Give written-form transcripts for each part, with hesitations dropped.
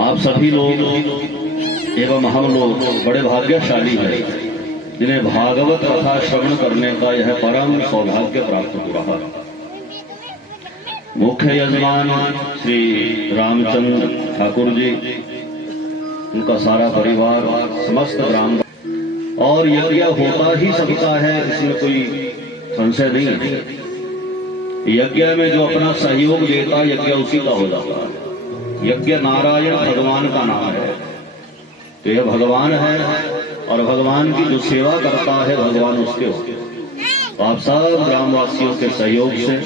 आप सभी लोग एवं हम लोग बड़े भाग्यशाली हैं जिन्हें भागवत कथा श्रवण करने का यह परम सौभाग्य प्राप्त हो रहा। मुख्य यजमान श्री रामचंद्र ठाकुर जी, उनका सारा परिवार, समस्त ग्राम, और यज्ञ होता ही सबका है, इसमें कोई संशय नहीं है। यज्ञ में जो अपना सहयोग देता यज्ञ उसी का हो जाता है। यज्ञ नारायण भगवान का नाम है, तो यह भगवान है और भगवान की जो सेवा करता है भगवान उसके होते। तो आप सब ग्रामवासियों के सहयोग से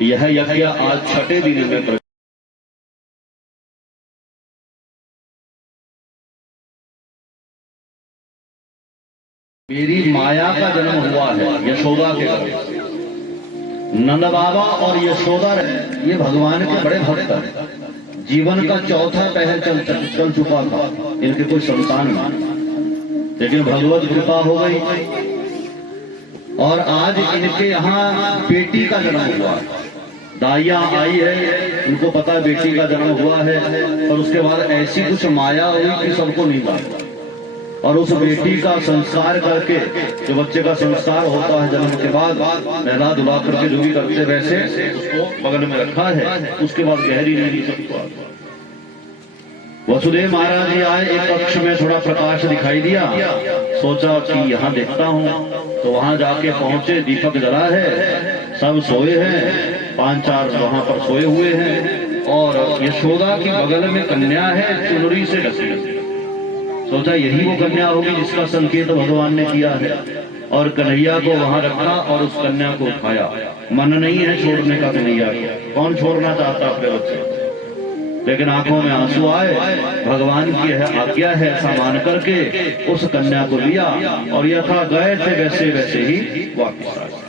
यह यज्ञ आज छठे दिन में मेरी माया का जन्म हुआ है यशोदा के घर। नंद बाबा और यशोदा ये भगवान के बड़े भक्त हैं। जीवन का चौथा पहर चल चुका था, इनके कोई संतान नहीं, लेकिन भगवत कृपा हो गई और आज इनके यहाँ बेटी का जन्म हुआ। दाइया आई है, उनको पता है बेटी का जन्म हुआ है, और उसके बाद ऐसी कुछ माया हुई कि सबको नींद आई। और उस बेटी का संस्कार करके, जो बच्चे का संस्कार होता है जन्म के बाद, नहला धुला करके जो भी करते वैसे उसको बगल में रखा है। उसके बाद गहरी नींद सबको। वसुदेव महाराज जी आए, एक कक्ष में थोड़ा प्रकाश दिखाई दिया, सोचा कि यहाँ देखता हूँ, तो वहां जाके पहुंचे, दीपक जला है, सब सोए हैं, 5-4 वहां पर सोए हुए हैं, और यशोदा की बगल में कन्या है, चुनरी से ढकी। सोचा यही वो कन्या होगी जिसका संकेत भगवान ने किया है, और कन्हैया को वहां रखा और उस कन्या को उठाया। मन नहीं है छोड़ने का कन्हैया को, कौन छोड़ना चाहता अपने बच्चे, लेकिन आंखों में आंसू आए, भगवान की यह आज्ञा है ऐसा मान करके उस कन्या को लिया और यथा गए थे वैसे वैसे ही वापस आए।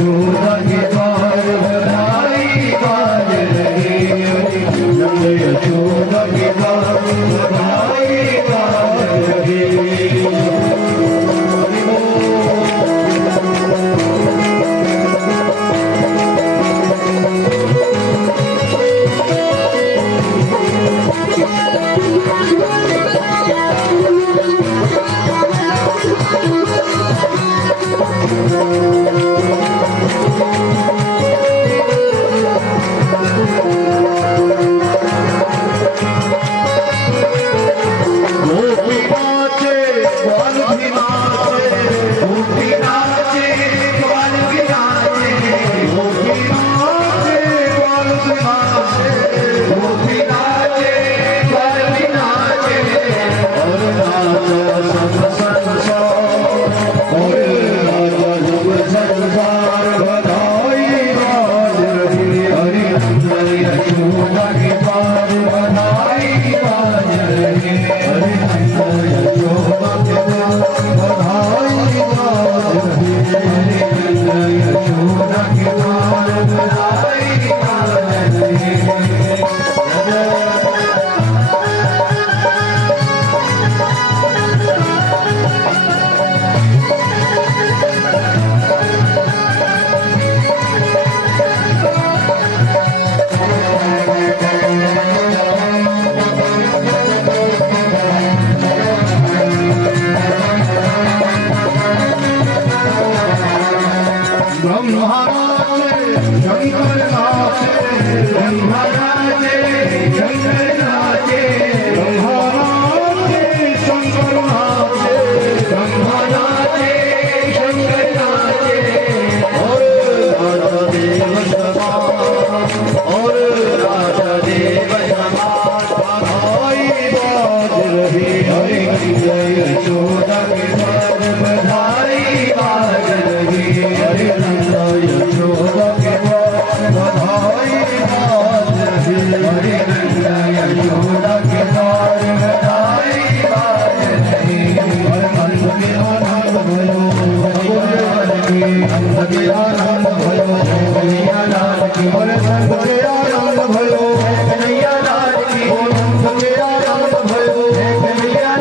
यशोदा के पार बधाई बाज रही नंद यशोदा के पार बधाई बाज रही।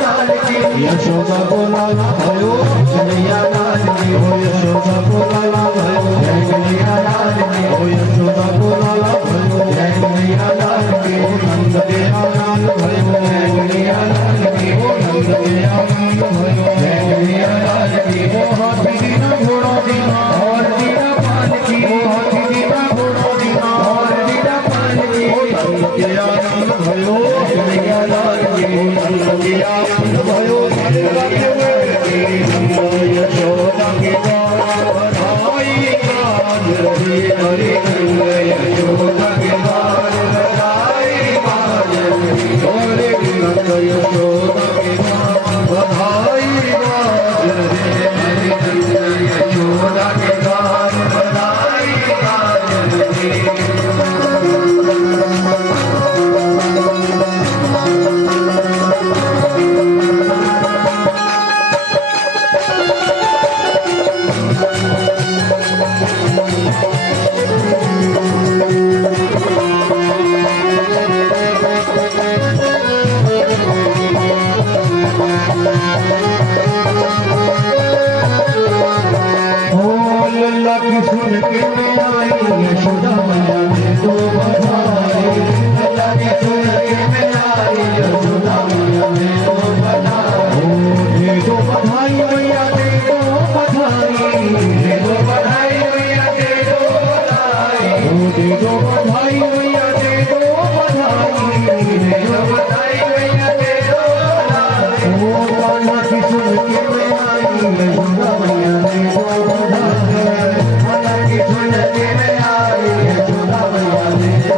यशोदा को लाला भयो कन्हैया लाल की हो यशोदा को लाला भयो जय कन्हैया लाल की हो यशोदा को लाला भयो जय कन्हैया लाल की हो नंद के लाल भयो जय कन्हैया लाल की हो नंद के लाल भयो जय कन्हैया लाल की हो हाथी दीना घोड़ा दीना और दीना पान की हो हाथी दीना घोड़ा दीना और दीना पान की हो नंद के आनंद भयो कन्हैया लाल की हो नंद के आनंद भयो यशोदा के पार बधाई बाज रही हरि नंद यशोदा के पार बधाई बाज रही हरि नंद यशोदा के पार बधाई बाज रही हरि नंद यशोदा के पार बधाई बाज रही। सुन के मैं आई यशोदा मैया ने दो बधाई अल्लाह की सुन के मैं आई यशोदा मैया ने दो बधाई दे दो बधाई मैया दे दो बधाई दे दो बधाई मैया दे दो बधाई दे दो बधाई मैया दे दो बधाई दे दो बधाई मैया दे दो बधाई अल्लाह की सुन के मैं आई यशोदा मैया ने दो बधाई सुन के मैं आई यशोदा मैया ने दो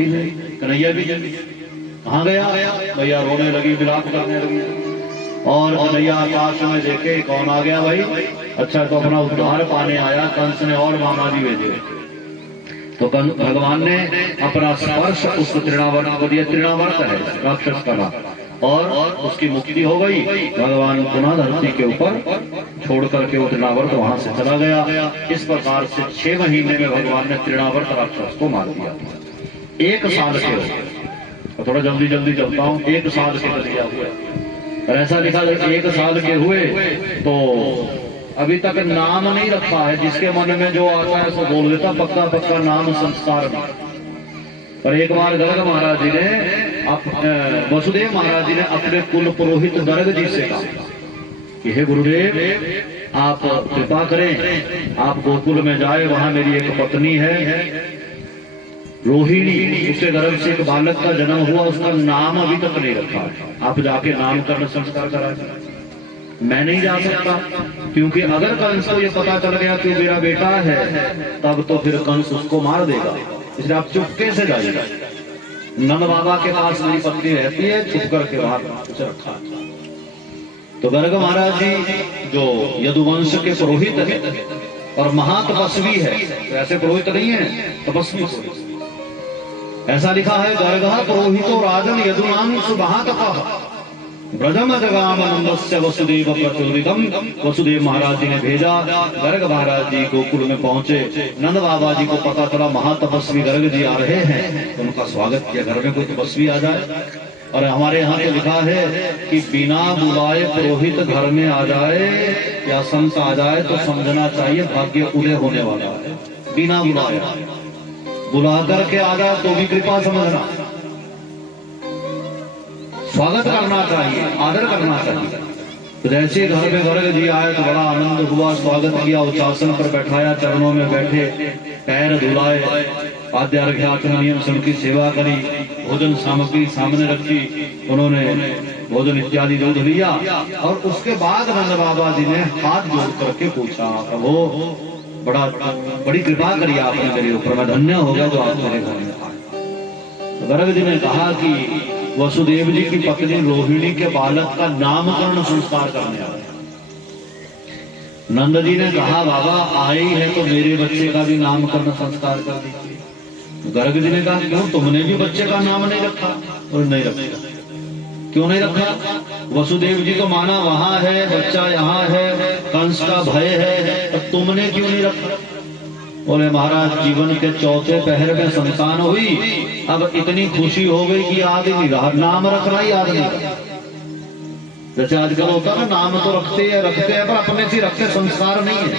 ही नहीं। कन्हैया भी कहाँ गया? भैया रोने लगी, विलाप करने लगी। और कन्हैया आकाश में देखे कौन आ गया भाई? अच्छा, तो अपना उद्धार पाने आया कंस ने और मामा जी भेजे। तो भगवान ने अपना स्पर्श उस तृणावर्त को दिया। तृणावर्त है राक्षस का नाम, और उसकी मुक्ति हो गई। भगवान पुनः धरती के ऊपर छोड़ करके वो तृणावर्त वहां से चला गया। इस प्रकार से 6 महीने में भगवान ने तृणावर्त राक्षस को मार दिया। 1 साल के हो, थोड़ा जल्दी जल्दी चलता हूँ। 1 साल के कन्हैया हुए, और ऐसा लिखा 1 साल के हुए तो अभी तक नाम नहीं रखा है। जिसके मन में जो आता है सो बोल देता, पक्का पक्का नाम संस्कार में। पर एक बार गर्ग महाराज जी ने वसुदेव महाराज जी ने अपने कुल पुरोहित गर्ग जी से कहा कि हे गुरुदेव, आप कृपा करें, आप गोकुल में जाए, वहां मेरी एक पत्नी है रोहिणी, उसके गर्भ से एक बालक का जन्म हुआ, उसका नाम अभी तक नहीं रखा है। आप जाके नामकरण संस्कार कराए। मैं नहीं जा सकता, क्योंकि अगर कंस को ये पता चल गया कि मेरा बेटा है, तब तो फिर कंस उसको मार देगा। इसलिए आप चुपके से जाइएगा। नंद बाबा के पास मेरी पत्नी रहती है, चुप करके बाहर उसे रखा। तो गर्ग महाराज जी जो यदुवंश के पुरोहित है और महातपस्वी है, तो ऐसे पुरोहित नहीं है, तपस्वी। ऐसा लिखा है, गर्ग पुरोहितो राजन यदुवंश महातपः ब्रजम जगामनंदस्य वसुदेव प्रचोदितम। वसुदेव महाराज जी ने भेजा। गर्ग महाराज जी गोकुल में पहुंचे। नंद बाबा जी को पता चला महातपस्वी गर्ग जी आ रहे हैं, तो उनका स्वागत किया। घर में कोई तपस्वी आ जाए, और हमारे यहाँ तो लिखा है कि बिना बुलाए पुरोहित घर में आ जाए या संत आ जाए तो समझना चाहिए भाग्य उदय होने वाला है। बिना बुलाए, बुला करके आ जाए तो भी कृपा समझना। स्वागत करना चाहिए, आदर करना चाहिए। तो जैसे घर में गर्ग जी आए तो बड़ा आनंद हुआ, स्वागत किया, उच्चासन पर बैठाया, चरणों में बैठे, पैर धुलाए, आद्य अर्घ्याचन नियम सबकी सेवा करी, भोजन सामग्री सामने रखी, उन्होंने भोजन इत्यादि दूध लिया। और उसके बाद नंद बाबा जी ने हाथ जोड़ करके पूछा, प्रभु बड़ी कृपा करी आपने मेरे ऊपर, मैं धन्य हो गया जो आप मेरे घर में आए। गर्ग जी ने कहा कि वसुदेव जी की पत्नी रोहिणी के बालक का नामकरण संस्कार करने आए। नंद जी ने कहा, बाबा आए ही है तो मेरे बच्चे का भी नामकरण संस्कार कर दीजिए। गर्ग जी ने कहा, क्यों, तुमने भी बच्चे का नाम नहीं रखा? और नहीं रखा। क्यों नहीं रखा? वसुदेव जी को माना वहां है, बच्चा यहाँ है, कंस का भय है, तो तुमने क्यों नहीं रखा? बोले महाराज, जीवन के चौथे पहर में संतान हुई, अब इतनी खुशी हो गई कि याद ही नहीं रहा, नाम रखना ही याद नहीं रहा। जैसे आजकल होता है ना, नाम तो रखते हैं पर अपने से रखते संस्कार नहीं है।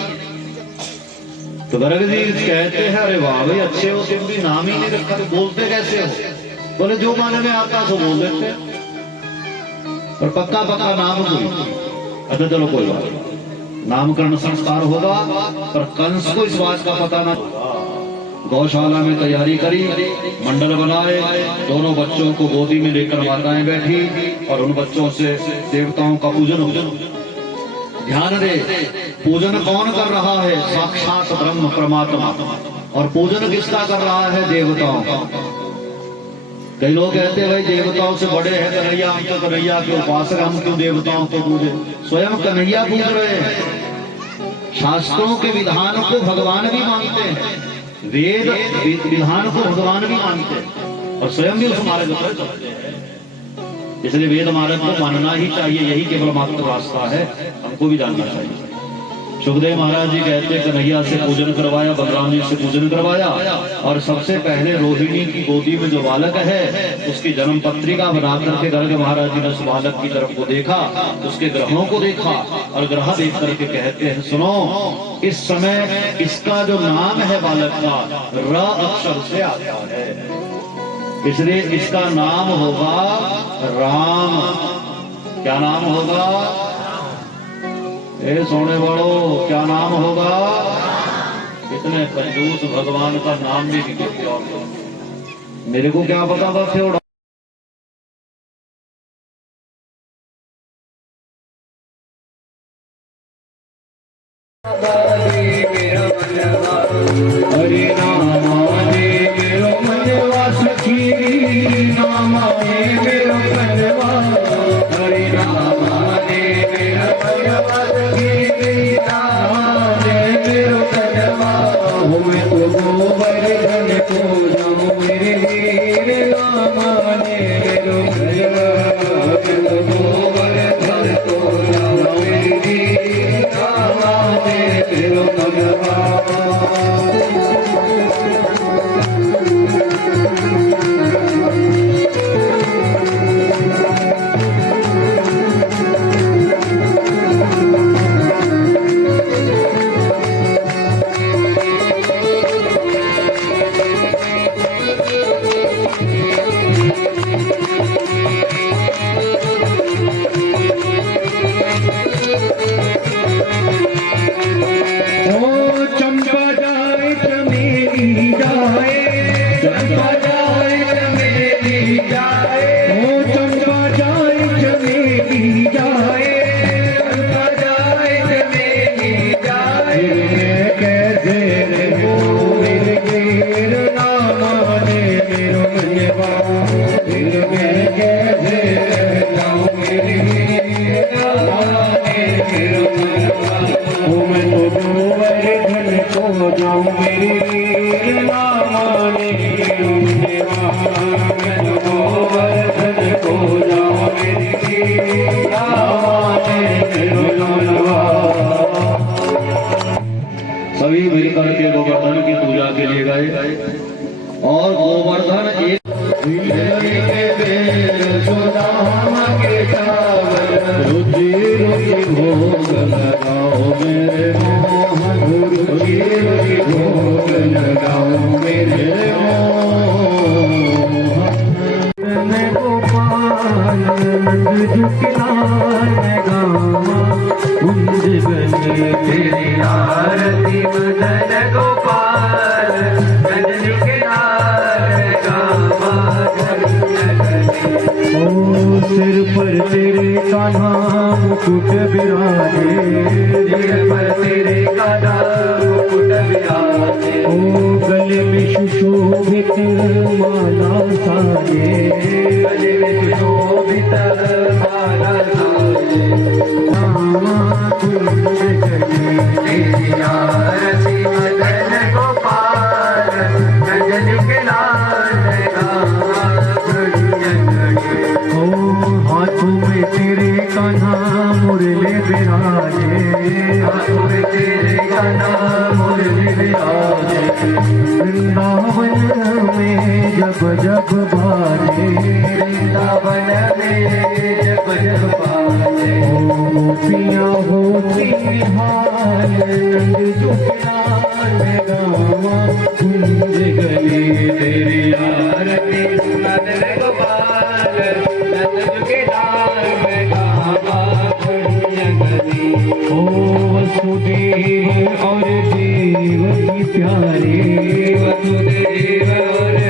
तो गर्ग जी कहते हैं, अरे वाह भाई, अच्छे हो तुम भी, नाम ही नहीं रखा, तो बोलते कैसे हो? बोले जो माने में आता तो बोल देते, पर पक्का पक्का नाम कोई। अच्छा चलो कोई बात नहीं, नामकरण संस्कार होगा, पर कंस को इस बात का पता ना। गौशाला में तैयारी करी, मंडल बनाए, दोनों बच्चों को गोदी में लेकर माताएं बैठी और उन बच्चों से देवताओं का पूजन हो। ध्यान दे, पूजन कौन कर रहा है? साक्षात ब्रह्म परमात्मा। और पूजन किसका कर रहा है? देवताओं का। कई लोग कहते हैं भाई देवताओं से बड़े हैं कन्हैया, हम तो कन्हैया के उपासक, हम क्यों देवताओं को पूजे? स्वयं कन्हैया पूज रहे हैं। शास्त्रों के विधान को भगवान भी मानते हैं, वेद विधान को भगवान भी मानते हैं, और स्वयं भी उस मार्ग पर चलते हैं। इसलिए वेद मार्ग को मानना ही चाहिए, यही केवल मात्र रास्ता है, हमको भी जानना चाहिए। सुखदेव महाराज जी कहते हैं, कन्हैया से पूजन करवाया, बलराम जी से पूजन करवाया, और सबसे पहले रोहिणी की गोदी में जो बालक है उसकी जन्म पत्रिका बना करके गर्ग महाराज जी ने उस बालक की तरफ को देखा, उसके ग्रहों को देखा, और ग्रह देख करके कहते हैं, सुनो, इस समय इसका जो नाम है बालक का, र अक्षर से आता है, इसलिए इसका नाम होगा राम। क्या नाम होगा? ए सोने वालों, क्या नाम होगा? इतने कंजूस भगवान का नाम भी नहीं देते। और मेरे को क्या पता था थोड़ा। हरे नाम मेरा मनवा सखी नाम ने मेरो कनवा हरि नाम ने मेरा कनवा सखी नाम ने मेरो कनवा मैं तो गोवर्धन को जाऊं मेरे वीर नाम ने मेरो कनवा मैं तो गोवर्धन को जाऊं मेरे वीर नाम ने मेरो कनवा चंपा जाए चमेली जाए चंपा जाए चमेली जाए ओ चंपा जाए चमेली जाए चंपा जाए चमेली जाए मैं कैसे रहूं मेरे वीर नाम ने मेरो मनवा फिर मैं कैसे रहूं मेरे वीर नाम ने मेरो मनवा ओ मैं तो गोवर्धन को जाऊं मेरी वीर नाम ने मेरो मनवा मैं तो गोवर्धन को जाऊं मेरी वीर नाम ने मेरो मनवा सभी मिलकर के गोवर्धन की पूजा के लिए गए और गोवर्धन एक सुदाम के चावल रुचि रुचि भोग लगाओ मेरे मोहन रुचि रुचि भोग लगाओ मेरे मोहन गोपाल झुकलाल गावा कुंज गले तेरी आरती मदन गोपाल सिर पर तेरे कान्हा मुकुट विराजे सिर पर तेरे कान्हा मुकुट विराजे ओ गले में सुशोभित माला साजे गले में सुशोभित माला साजे नामा कुंज गले तेरी आरती मदन गोपाल गजल के लाल गावा हाथों में तेरे कान्हा मुरली विराजे हाथों में तेरे कान्हा मुरली विराजे वृंदावन में जब जब बाजे वृंदावन में जब जब बाजे ओ पिया होती हाल नंद जुगलाल गावा कुंज गले तेरी आरती मदन गोपाल वसुदेव और देव की प्यारे वसुदेव और